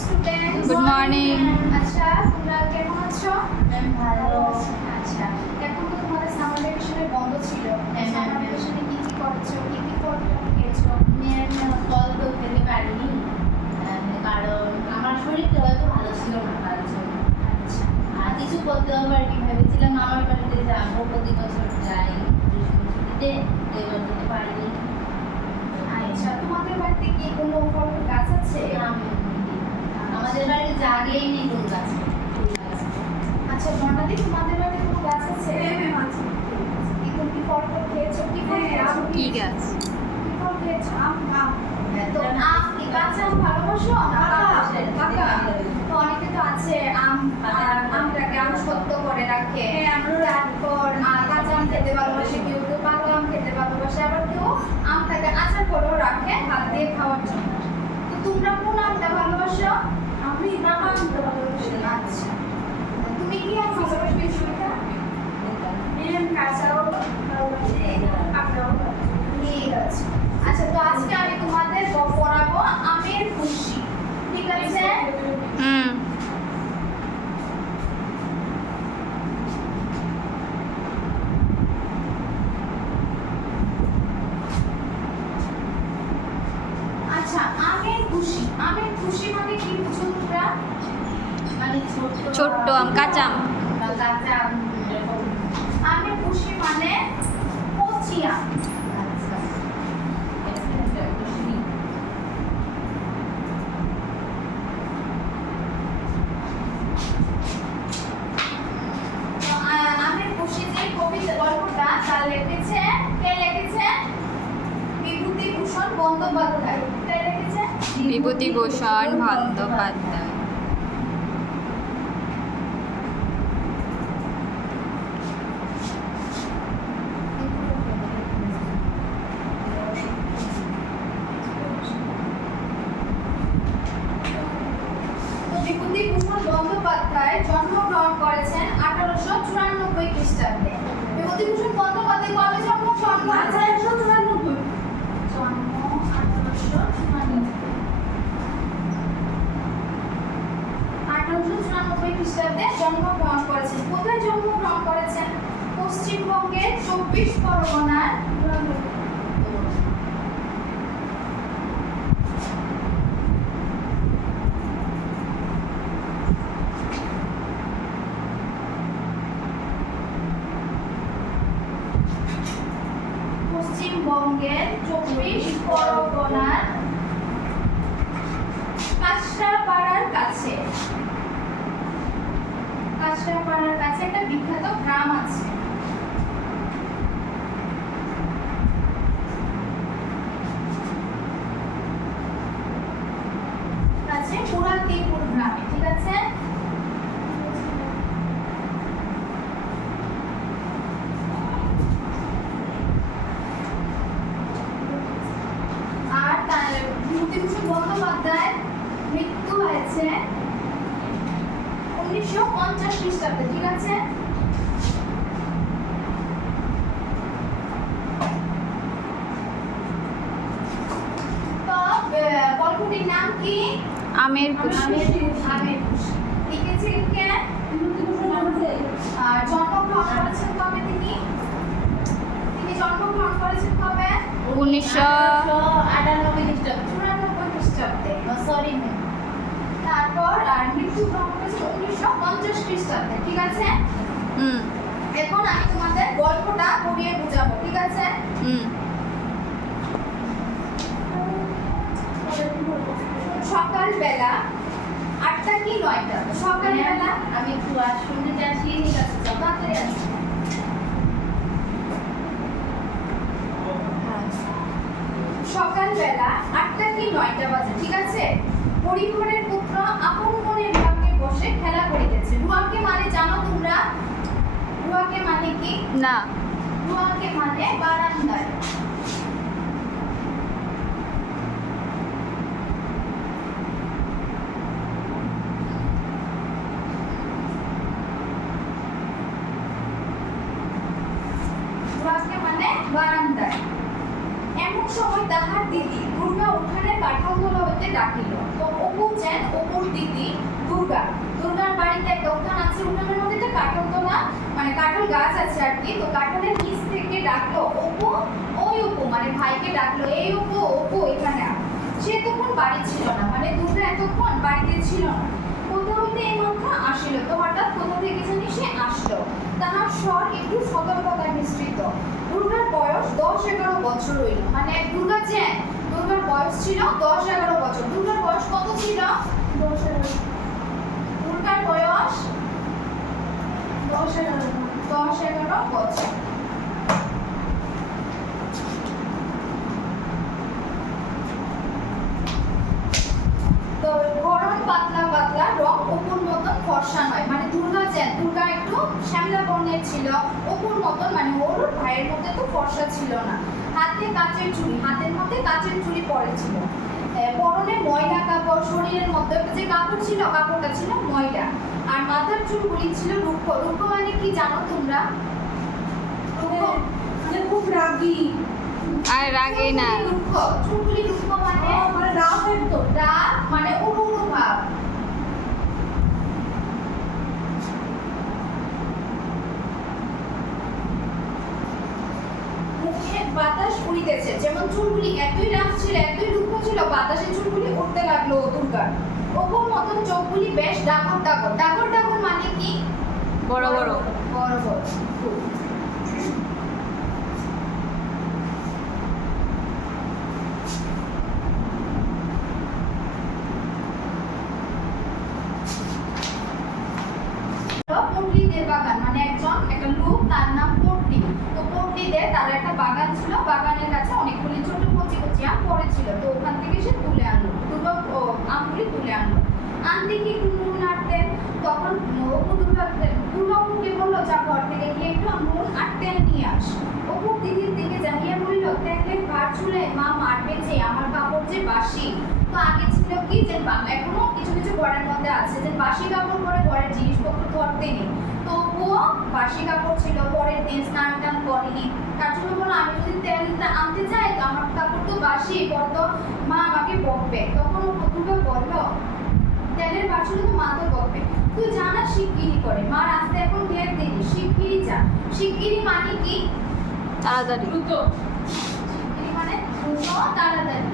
Student. Good morning. আচ্ছা, তোমরা কেমন আছো? ভালো। আচ্ছা, এখন তো তোমাদের সামার ভ্যাকেশনের বন্ধ ছিল। সামার ভ্যাকেশনে কি কি করেছো, কি কি ফলটা খেয়েছো? ফল তো খেতে পারিনি, কারণ আমার শরীরটা হয়তো ভালো ছিল না তার জন্য। আচ্ছা আর কিছু করতে হবে আর কি, ভেবেছিলাম আমার বাড়িতে যাবো, প্রতি বছর যাই ছুটিতে, এবার যেতে পারিনি। আচ্ছা, তোমাদের বাড়িতে কি কোনো ফলের গাছ আছে? আমাদের বাড়িতে জাগেই নেই কোন গাছ, ফুল গাছ। আচ্ছা, বর্ণালী, তোমাদের বাড়িতে কোনো গাছ আছে? আছে। কি কোন কি ফল খেয়েছো? কি ফল খেয়েছো? কি গাছ? কি ফল খেয়েছো? আম। তো আম কি কাঁচা আম ভালোবাসো না পাকা? তো অনেকে তো আছে আমটাকে আম সত্য করে রাখে। তারপর কাঁচা আম খেতে ভালোবাসে, কেউ কেউ পাকা আম খেতে ভালোবাসে, আবার কেউ আমটাকে আচার করেও রাখে ভাত দিয়ে খাওয়ার জন্য। তো তোমরা কোন আমটা ভালোবাসো? আমি পাকা আমটা ভালোবাসি। আচ্ছা, তুমি কি আম ভালোবাসবে সুমিতা? কাঁচাও ভালোবাসি, পাকাও ভালোবাসি। ঠিক আছে। আচ্ছা, তো আজকে আমি তোমাদের পড়াবো আমের খুশি, ঠিক আছে? হুম। আচ্ছা, আমের খুশি, আমের খুশি মানে কি বুঝো তোমরা? মানে ছোট্ট আম, কাঁচা আম। কাঁচা আম এরকম। আমের খুশি মানে কচি আম। আচ্ছা, এটা খুশি। তো, আমের খুশি যে কবিতা গল্পটা তা লিখেছে কে লিখেছে? বিভূতিভূষণ বন্দ্যোপাধ্যায়। কে লিখেছে? বিভূতিভূষণ বন্দ্যোপাধ্যায়। তো বিভূতিভূষণ বন্দ্যোপাধ্যায় জন্মগ্রহণ করেছেন 1894 খ্রিস্টাব্দে। বিভূতিভূষণ বন্দ্যোপাধ্যায় কবে জন্মগ্রহণ করেছেন? 1894। জন্ম 1894 খ্রিস্টাব্দে জন্মগ্রহণ করেছেন। কোথায় জন্মগ্রহণ করেছেন? পশ্চিমবঙ্গের 24 পরগনার পশ্চিমবঙ্গের 24 পরগনার কাঁচরাপাড়ার কাছে। কাঁচরাপাড়ার কাছে একটা বিখ্যাত গ্রাম আছে। কাছে পুরাতিপুর গ্রামে, ঠিক আছে? আর তার বিভূতিভূষণ বন্দ্যোপাধ্যায়ের মৃত্যু হয়েছে 1950 খ্রিস্টাব্দে, ঠিক আছে? তো গল্পটির নাম কি? আমের খুশি। আমের খুশি। লিখেছিলেন কে? আর জন্মগ্রহণ করেছেন কবে তিনি? তিনি জন্মগ্রহণ করেছেন কবে? 1998 খ্রিস্টাব্দে। 94 খ্রিস্টাব্দে। সরি, তারপর আর মৃত্যুবরণ করেছেন 1950 খ্রিস্টাব্দে, ঠিক আছে? হুম এখন আমি তোমাদের গল্পটা পড়িয়ে বুঝাবো, ঠিক আছে? হুম। সকালবেলা 8টা কি 9টা? সকালবেলা আমি একটু আজ শুনতে চাচ্ছি। ঠিক আছে, যাও, তাড়াতাড়ি আসো। সকালবেলা 8টা কি 9টা বাজে, ঠিক আছে? পরিবারের পুত্র আপন মনে রুয়াকে বসে খেলা করিতেছে। রুয়াকে মানে জানো তোমরা? রুয়াকে মানে কি? না। রুয়াকে মানে বারান্দায়। রুয়াকে মানে বারান্দায়। এমন সময় তাহার দিদি দুর্গা উঠানে কাঁঠালতলা হইতে ডাকিল। তো ও অপু চ্যান, অপুর দিদি দুর্গা। দুর্গার বাড়িতে একটা উঠান আছে, উঠানের মধ্যে একটা কাঁঠাল তোলা মানে কাঁঠাল গাছ আছে আর কি। তো কাঁঠালের নিচ থেকে ডাকলো অপু, ওই অপু মানে ভাইকে ডাকলো, এই অপু, অপু এখানে আয়। সে তখন বাড়ি ছিল না, মানে দুর্গা এতক্ষণ বাড়িতে ছিল না। কোথা হইতে এই মাথা আসিল, তো হঠাৎ কোথা থেকে জানি সে আসলো। তাহার স্বর একটু সতর্কতায় মিশ্রিত। দুর্গার বয়স 10-11 বছর হইল, মানে দুর্গা চ্যান, দুর্গার বয়স ছিল 10-11 বছর। দুর্গার বয়স কত ছিল? 10-11 দুর্গার বয়স 10-11 10-11 বছর। তো গরম পাতলা পাতলা রং, অপুর মতন ফর্সা নয়, মানে দুর্গা চ্যান, দুর্গা একটু শ্যামলা বর্ণের ছিল, অপুর মতন মানে ওর ভাইয়ের মধ্যে তো ফর্সা ছিল না। হাতে কাচের চুড়ি, হাতের মধ্যে কাচের চুড়ি পরেছিল। পরনে ময়লা কাপড়, শরীরের মধ্যে যে কাপড় ছিল কাপড়টা ছিল ময়লা। আর মাথার চুলগুলি ছিল রুক্ষ। রুক্ষ মানে কি জানো তোমরা? রুক্ষ মানে খুব রাগী, আর রাগে না। রুক্ষ, চুলগুলি রুক্ষ মানে মানে রাগ একদম। রাগ মানে উড়ু উড়ু ভাব। মুখে বাতাস উড়িতেছে, যেমন চুলগুলি এতই রাগ ছিল, এতই রুক্ষ ছিল, বাতাসে চুলগুলি উঠতে লাগলো দুর্গার। ওপর মতন চোখগুলি বেশ ডাগর ডাগর। ডাগর ডাগর মানে কি? বড় বড়। বড় বড়। পট্টিদের বাগান, মানে একটা লোক, তার নাম পট্টি। তো পট্টিদের তার একটা বাগান ছিল, বাগানের কাছে অনেকগুলি ছোট কচি কচি আম পড়েছিল। তো ওখান থেকে সে তুলে আনলো, দুটো আমগুলি তুলে আনলো। আনতে কি একটু নুন আটতেন, তখন অপু দুর্গাকে বললো যা ঘর থেকে গিয়ে একটু নুন আর তেল নিয়ে আস। অপু দিদির দিকে জানিয়ে বলল, তেলের ভার চুলে মা মারবে যে, আমার কাপড় যে বাসি। তো আগে ছিল কি যে এখনো কিছু কিছু ঘরের মধ্যে আছে যে বাসি কাপড় পরে ঘরের জিনিসপত্র ধরতে নেই। তো ও বাসি কাপড় ছিল, পরের দিন স্নান টান করেনি। তার জন্য বললো আমি যদি তেলটা আনতে যাই তো আমার কাপড় তো বাসি, পরে তো মা আমাকে বকবে। তখন ও দুটো বললো, তেলের বাসুলে তো মা তো বকবে, তুই জানা শিগগিরি করে, মা রাস্তা এখন ঢের দেরি, শিগগিরি যা। শিগগিরি মানে কি? তাড়াতাড়ি। দ্রুত। শিগগিরি মানে দ্রুত, তাড়াতাড়ি।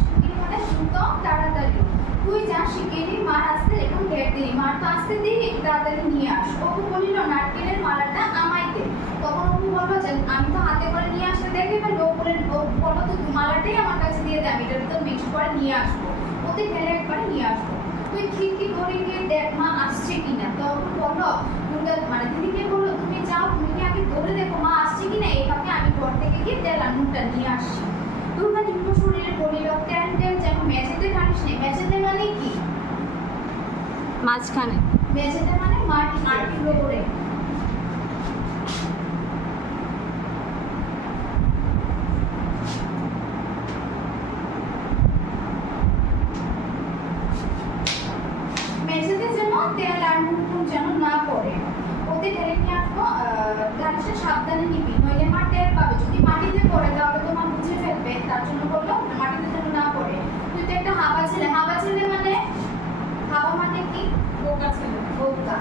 শিগগিরি মানে দ্রুত, তাড়াতাড়ি। তুই যা শিগগিরি, মার আসতে এখন ঢের দেরি, মার তো আসতে দেরি, একটু তাড়াতাড়ি নিয়ে আস। অপু বলিল, নারকেলের মালাটা আমায় দে। তখন অপু বললো যে আমি তো হাতে করে নিয়ে আসতে দেখি, এবার লোক বলো তো মালাটাই আমার কাছে দিয়ে দে, আমি এটা তো মিক্স করে নিয়ে আসবো, ওতে ঢেলে একবারে নিয়ে আসবো। তুই খিড়কি ধরে গিয়ে দেখ মা আসছে কিনা। তখন বললো দুর্গা মানে দিদিকে বললো, তুমি যাও, তুমি কি আগে ধরে দেখো মা আসছে কিনা, এই ফাঁকে আমি ঘর থেকে গিয়ে তেল আর নুনটা নিয়ে আসছি। দুর্গা নিম্ন শরীরে বলিল, তেল টেল যেন মেঝেতে ঢালিস নে। মেঝেতে মানে কি? মাঝখানে। মেঝেতে মানে মাটি, মাটির উপরে। মেঝেতে যেন তেল আর নুন যেন না পড়ে, ওতে ঢেলে নিয়ে আসবো। ঢালিসে সাবধানে নিবি, নইলে মা টের পাবে। যদি মাটিতে পড়ে তাহলে তো মা মুছে ফেলবে, তার জন্য বললো মাটিতে যেন না পড়ে। তুই তো একটা হাবা ছেলে, হাবা ছেলে মানে, হাবা মানে কি? বোকা ছেলে। বোকা।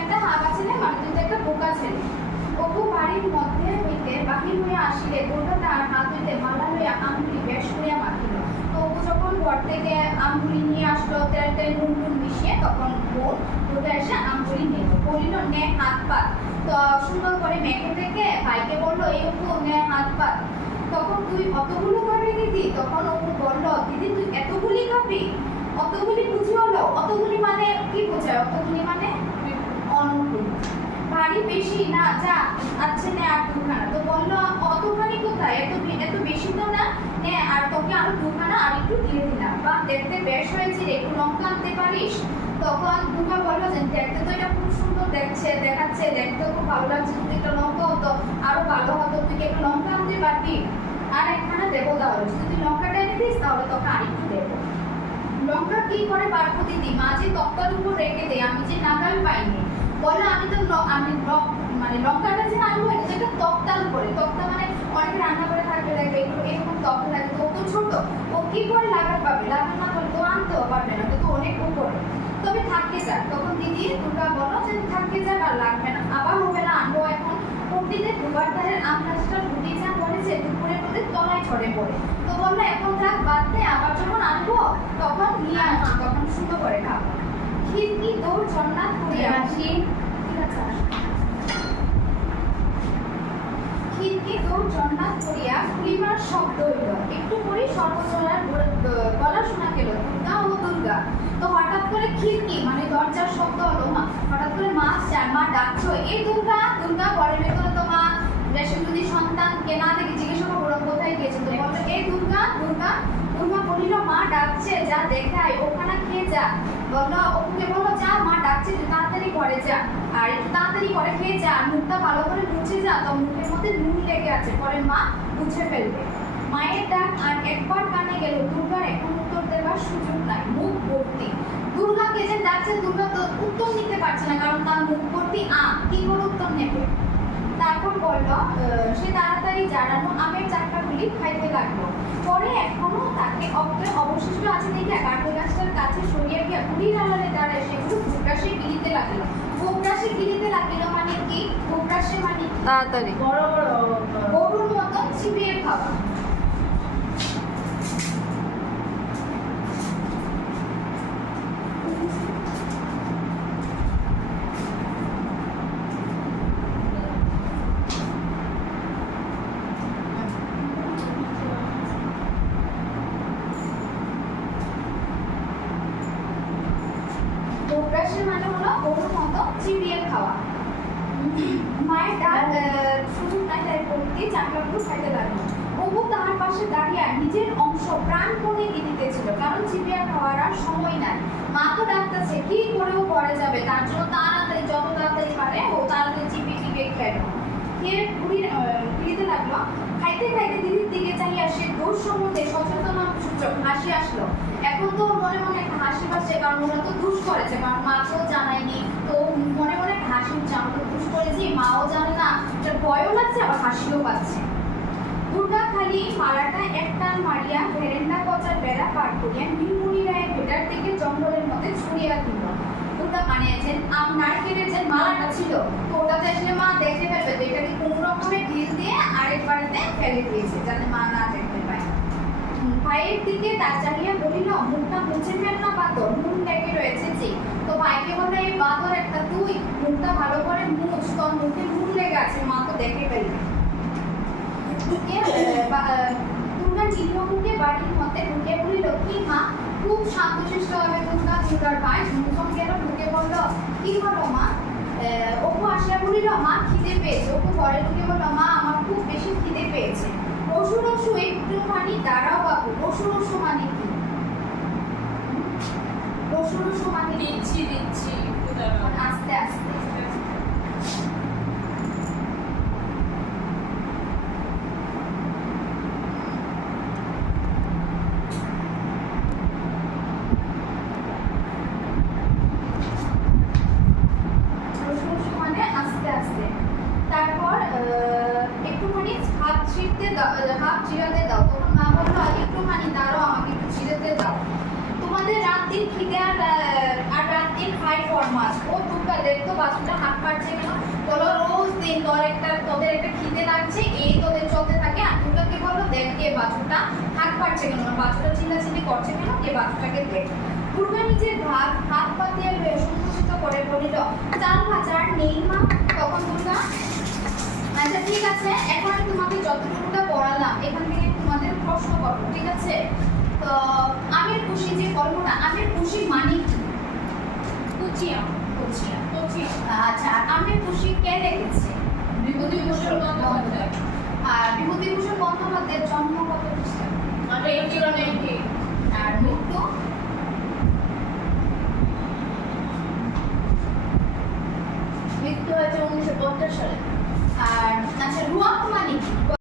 একটা হাবা ছেলে মানে তুই তো একটা বোকা ছেলে। অপু বাড়ির মধ্যে হইতে বাহির হইয়া আসিলে দুর্গা তার হাত হইতে মালা লইয়া আঙ্গুলি বেশ করিয়া মাখিল। তো অপু যখন ঘর থেকে আঙ্গুলি নিয়ে আসলো, তেল টেল নুন টুন মিশিয়ে, তখন বোন দুর্গা এসে আঙ্গুলি নিল, বলিল নে হাত পাত। তো সুন্দর করে মেখে থেকে ভাইকে বললো, এই অপু নে হাত পাত। তখন তুই অতগুলো খাবি দিদি? তখন অপু বললো, দিদি তুই এতগুলি খাবি? অতগুলি বুঝি হলো, অতগুলি মানে কি বোঝায়? অতগুলি মানে অনেকগুলি, ভারী বেশি না, যা আচ্ছা নে আর দুখানা। তো বললো অতখানি কোথায়, এত বেশি তো না, নে আর তোকে আরো দুখানা আর একটু দিয়ে দিলাম। বা দেখতে বেশ হয়েছে রে, একটু লঙ্কা আনতে পারিস? তখন দুর্গা বললো যে দেখতে তো এটা খুব সুন্দর দেখাচ্ছে, দেখতে খুব ভালো লাগছে, যদি একটা লঙ্কা হতো আরো ভালো হতো, তুই কি একটু লঙ্কা আনতে পারবি? সরি আর একখানা দেবো, তাহলে যদি তুই লঙ্কাটা এনে দিস তাহলে তোকে আরেকটু দেবো। লঙ্কা কি করে বাড়বো দিদি, মা যে তক্তার উপর রেখে দেয়, আমি যে নাগাল পাইনি, বলে আমি তো মানে লঙ্কাটা যে আনবো এটা একটা তক্তার উপরে, তক্তা মানে অনেকে রান্না করে থাকবে দেখবে এগুলো এরকম তক্তা থাকে, তো ও তো ছোট, ও কি করে লাগার পাবে, লাগার না করলে তো আনতেও পারবে না, তো অনেক উপরে। তবে থাকে যাক, তখন দিদি দুর্গা বলো যে থাকে যাক আর লাগবে না, আবার হবে না আনবো এখন। কুটিতে দুবার ধারের আম গাছটা ফুটি যা পড়েছে দুপুরে ওদের তলায় ছড়ে পড়ে, তো বললো এখন থাক বাদ দে, আবার যখন আনবো তখন নিয়ে আসবো, তখন সুন্দর করে খাবো। খিড়কি দৌড় জন্নাথ করিয়া মাসি ঠিক আছে, খিড়কি দৌড় জন্নাথ করিয়া খুলিবার শব্দ হইল, একটু পরেই সর্বজয়ার গলা শোনা গেল দুর্গা ও দুর্গা। তো হঠাৎ করে খিড়কি মানে দরজার শব্দ হলো, মা হঠাৎ করে মা আসছে, মা ডাকছো এই দুর্গা দুর্গা, পরে বের করে তো মা রেশন যদি সন্তান কেনা দেখে জিজ্ঞাসা করবো কোথায় গিয়েছে, তো বললো এই দুর্গা দুর্গা। দুর্গা বলিল মা ডাকছে, যা দেখাই ওখানে খেয়ে যা। বললো ওকে বললো যা মা ডাকছে তাড়াতাড়ি ঘরে যা, আর একটু তাড়াতাড়ি করে খেয়ে যা, আর মুখটা ভালো করে মুছে যা, তো মুখের মধ্যে নুন লেগে আছে, পরে মা মুছে ফেলবে। মায়ের ডাক আর একবার কানে গেল, দুর্গার এখন উত্তর দেওয়ার সুযোগ নাই, মুখ ভর্তি। দুর্গাকে যে ডাকছে দুর্গা তো উত্তর নিতে পারছে না, কারণ তার মুখ ভর্তি আম, কি করে উত্তর নেবে। তারপর বলল সে তাড়াতাড়ি জানানো আমের চাকরাগুলি খাইতে লাগলো। পরে এখনো তাকে অবশিষ্ট আছে দেখে কাঁঠাল গাছটার কাছে সরিয়ে গিয়ে উড়ির আড়ালে দাঁড়ায় সেগুলো ভোগরাসে গিলিতে লাগলো। ভোগরাসে গিলিতে লাগলো মানে কি, ভোগরাসে মানে তাড়াতাড়ি বড় বড় গরুর মতন চিবিয়ে খাওয়া। ভোগরাসের মানে হলো গরুর মতো চিবিয়ে খাওয়া। মায়ের ডাক শুধু নাই, তাই করতে চাকরাগুলো খাইতে লাগলো। অপু তাহার পাশে দাঁড়িয়ে নিজের অংশ প্রাণপণে গিলিতেছিল, কারণ চিবিয়া খাওয়ার আর সময় নাই। মা তো ডাকতেছে কি করেও ঘরে যাবে, তার জন্য তাড়াতাড়ি যত তাড়াতাড়ি পারে ও তাড়াতাড়ি চিবিয়ে টিবিয়ে খেলো। খেয়ে ঘুরিতে লাগলো। খাইতে খাইতে দিদির দিকে চাইয়া সে দোষ সম্বন্ধে সচেতনতা সূচক হাসি আসলো। এখন তো মনে মনে একটা হাসি পাচ্ছে, কারণ ওরা তো দুষ করেছে, কারণ মাকেও জানায়নি, তো মনে মনে একটা হাসি উঠছে, আমরা তো দুষ করেছি, মাও জানে না, এটা ভয়ও লাগছে আবার হাসিও পাচ্ছে। দুর্গা খালি মালাটা এক টান মারিয়া ভেরেন্ডা পচার বেড়া পার করিয়া নীলমণি রায়ের ভেটার থেকে জঙ্গলের মধ্যে ছড়িয়া দিল। দুর্গা মানে যে নারকেলের যে মালাটা ছিল, তো ওটাতে আসলে মা দেখে ফেলবে, তো এটাকে কোনো রকমের ঢিল দিয়ে আরেক বাড়িতে ফেলে দিয়েছে যাতে মা না দেখতে পায়। ভাইয়ের দিকে চাহিয়া বলিল মুখটা মুছে ফেল না বাদর, নুন লেগে রয়েছে যে। তো ভাইকে বলে এই বাদর একটা, তুই মুখটা ভালো করে মুছ, তোর মুখে নুন লেগে আছে, মা তো দেখে ফেলবে। দুর্গা চিহ্নমুখে বাড়ির মধ্যে ঢুকে বলিল কি মা, খুব শান্তশিষ্ট হবে দুর্গা। দুর্গার ভাই মুখম গেল, ঢুকে বলল কি হলো মা। অপু আসিয়া বলিল মা খিদে পেয়েছে। অপু ঘরে ঢুকে বলল মা আমার খুব বেশি খিদে পেয়েছে। অসু রসু একটুখানি দাঁড়াও বাবু, অসু রসু মানে কি, অসু রসু মানে দিচ্ছি একটু দাঁড়াও। আস্তে আস্তে মানে আস্তে আস্তে। তারপর একটুখানি হাত ছিঁড়তে দাও, হাত চিরাতে দাও। তখন মা বললো একটুখানি দাঁড়াও, আমাকে একটু চিরাতে দাও। তোমাদের রাত দিন খিদে আর রাত দিন খাই ফরমাস। ও দুর্গা দেখতো বাচ্চাটা হাত পাচ্ছে কেন, বলো রোজ দিন তোদের একটা খিদে লাগছে, এই তোদের চলতে থাকে। আর দুর্গাকে বললো দেখ কে বাচ্চাটা হাত পাচ্ছে কেন, বাচ্চাটা চিল্লাচিল্লি করছে কেন, কে বাচ্চাটাকে দেখ। দুর্গা নিজের হাত পাতিয়ে সংকুচিত করে বলিল চাল ভাজার নেই মা। তখন দুর্গা আচ্ছা ঠিক আছে, এখন আমি তোমাকে যতটুকুটা পড়ালাম এখান থেকে তোমাদের প্রশ্ন করবো, ঠিক আছে। তো আমের কুশি যে গল্পটা, আমের কুশি মানে কি? কুচিয়া কুচিয়া। কুচিয়া আচ্ছা, আমের কুশি কে লিখেছে? বিভূতিভূষণ বন্দ্যোপাধ্যায়। আর বিভূতিভূষণ বন্দ্যোপাধ্যায়ের জন্ম কত খ্রিস্টাব্দে? 1890। আর মৃত্যু? মৃত্যু হয়েছে 1950 সালে। আর আচ্ছা রুয়াক মানে কি?